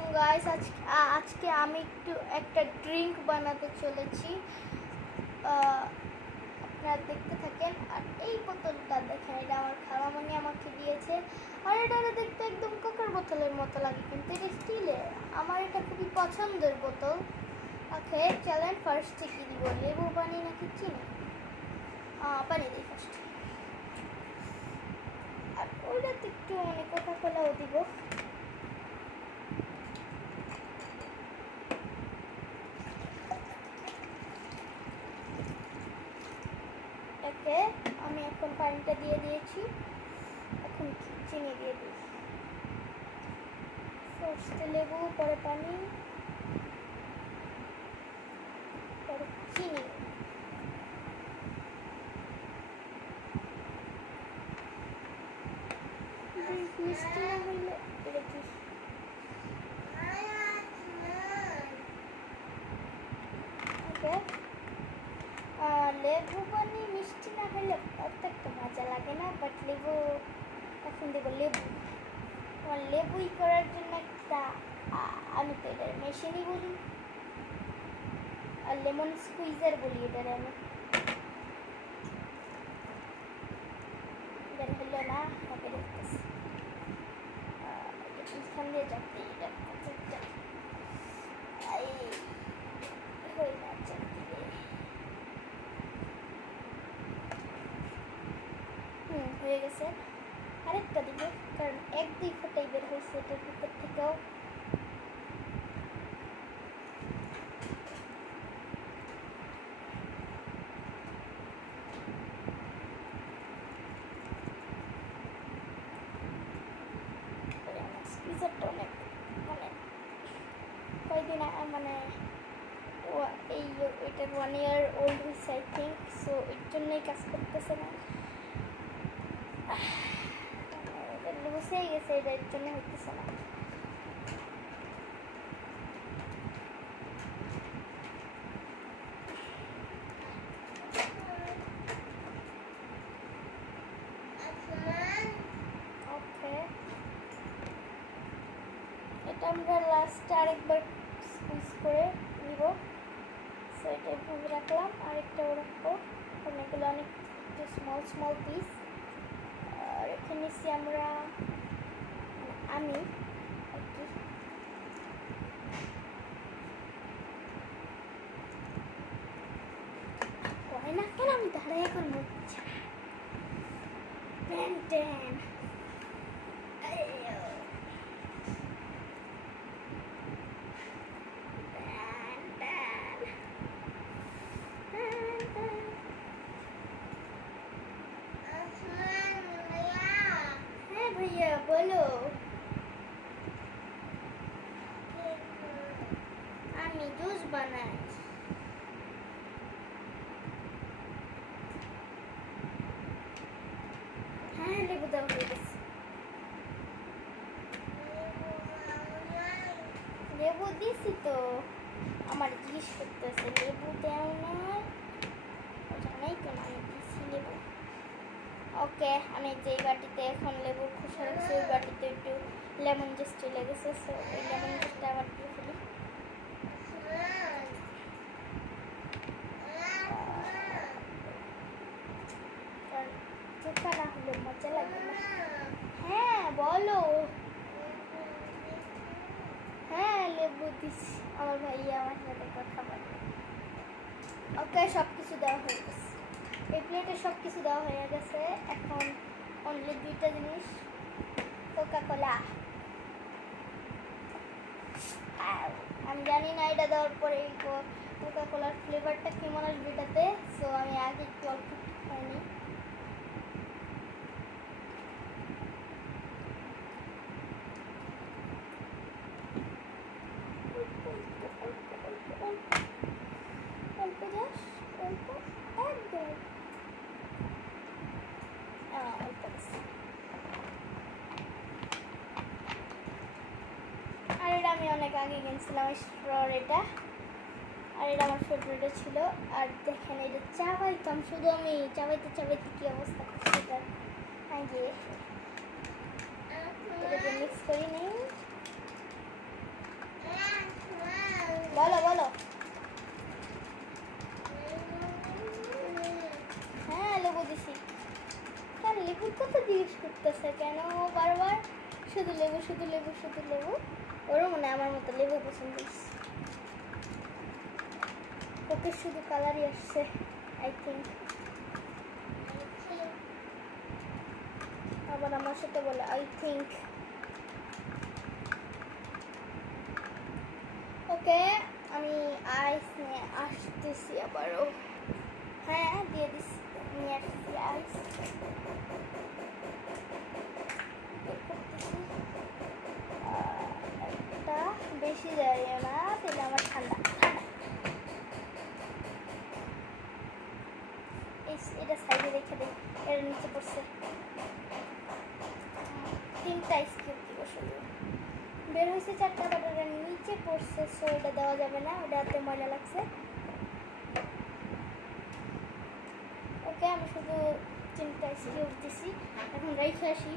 আলাইকুম গাইস। আজকে আমি একটা ড্রিঙ্ক বানাতে চলেছি। আপনারা দেখতে থাকেন। আর এই বোতলটা দেখেন, এটা আমার খালামণি আমাকে দিয়েছে। আর এটা দেখতে একদম কোকার বোতলের মতো লাগে, কিন্তু এটা স্টিলের। আমার এটা খুবই পছন্দের বোতল। ওকে, চলেন ফার্স্টে কি দিব, লেবু পানি নাকি চিনি? পানি দিই ফার্স্ট। আর ওইটাতে একটু কোকা কোলাও দিব। ওকে, আমি এখন পানিটা দিয়ে দিয়েছি। এখন চিনি দিয়ে দিই। ফার্স্টে লেবু, পরে পানি, পরে চিনি। মিষ্টি না হইলে এটা কি? ওকে, লেবু পানি মিষ্টি না হলে অত একটা মজা লাগে না, বাট লেবু এখন দেবো। লেবুই করার জন্য একটা আমি তো এটা মেশিনই বলি, আর লেমন স্কুইজার বলি এটার আমি। বের হলো না, বের হতেছে। এখান দিয়ে যাতে এটা হয়ে না চাকরি। হয়ে গেছে। আরেকটা দিব, কারণ এক দুই ফোটাই বের হয়েছে এটার ভিতর থেকেও। স্কুইজারটা অনেক কয়দিন মানে এই এটার 1 year old হয়েছে আই থিঙ্ক, সো এর জন্যই কাজ করতেছে না। বুঝেই গেছে এটা এর জন্য হইতেছে না। ওকে, এটা আমরা লাস্টে আরেকবার স্কুইজ করে নিব। সো এটা এভাবে রাখলাম, আরেকটাও রাখবো। এগুলো অনেক একটু স্মল পিস রেখে নিচ্ছি আমরা, আমি আর কি। হয় না কেন, আমি দাঁড়াই এখন মুচ্ছা টেন টেন। হ্যাঁ ভাইয়া বলো। আমি জুস বানাই। হ্যাঁ, লেবু দেওয়া হয়ে গেছে। লেবু দিছি তো, আমার জিজ্ঞেস করতেছে লেবু দেও না, জানাই তো না আমি দিছি লেবু। ওকে, আমি যেই বাটিতে এখন লেবুর খোসা রাখছি ওই বাটিতে একটু লেমন জুস চলে গেছে, সো ওই লেমন জুসটা আবার দিয়ে ফেলি। চোখা না হলে মজা লাগবে না। হ্যাঁ বলো। হ্যাঁ লেবু দিছি, আমার ভাইয়া আমার সাথে কথা বলে। ওকে, সব কিছু দেওয়া হয়ে গেছে, এই প্লেটে সব কিছু দেওয়া হয়ে গেছে। এখন অনলি দুইটা জিনিস, কোকা কোলা। আমি জানি না এটা দেওয়ার পরে এই কোকা কোলার ফ্লেভারটা কেমন আসবে এটাতে, সো আমি আগে একটু অল্প খাইনি। আর এটা আমি অনেক আগে কিনছিলাম স্ট্রর এটা, আর এটা আমার ফেভারিট ছিল। আর দেখেন এটা চাবাইতাম শুধু, আমি চাবাইতে কি অবস্থা করছি এটার। আগে এটাকে মিক্স করি নেই। শুধু লেবু শুধু লেবু শুধু লেবু। ওরও মনে হয় আমার মতো লেবু পছন্দ হয়েছে। ওকে শুধু কালারই আসছে আই থিঙ্ক। আবার আমার সাথে বলে আই থিঙ্ক। ওকে আমি আইস নিয়ে আসতেছি আবারও। হ্যাঁ দিয়ে দিচ্ছি, নিয়ে আসছি আইস। একটা বেশি যাইও না, তাহলে আমার ঠান্ডা ঠান্ডা। এটা সাইডে রেখে দিই, এর নিচে পড়ছে। 3টা আইস কিউব দিব শুধু। বের হয়েছে 4টা, বাট ওটা নিচে পড়ছে, সো এটা দেওয়া যাবে না, ওটাতে ময়লা লাগছে। ওকে আমি শুধু 3টা আইস কিউব দিছি, এখন রেখে আসি।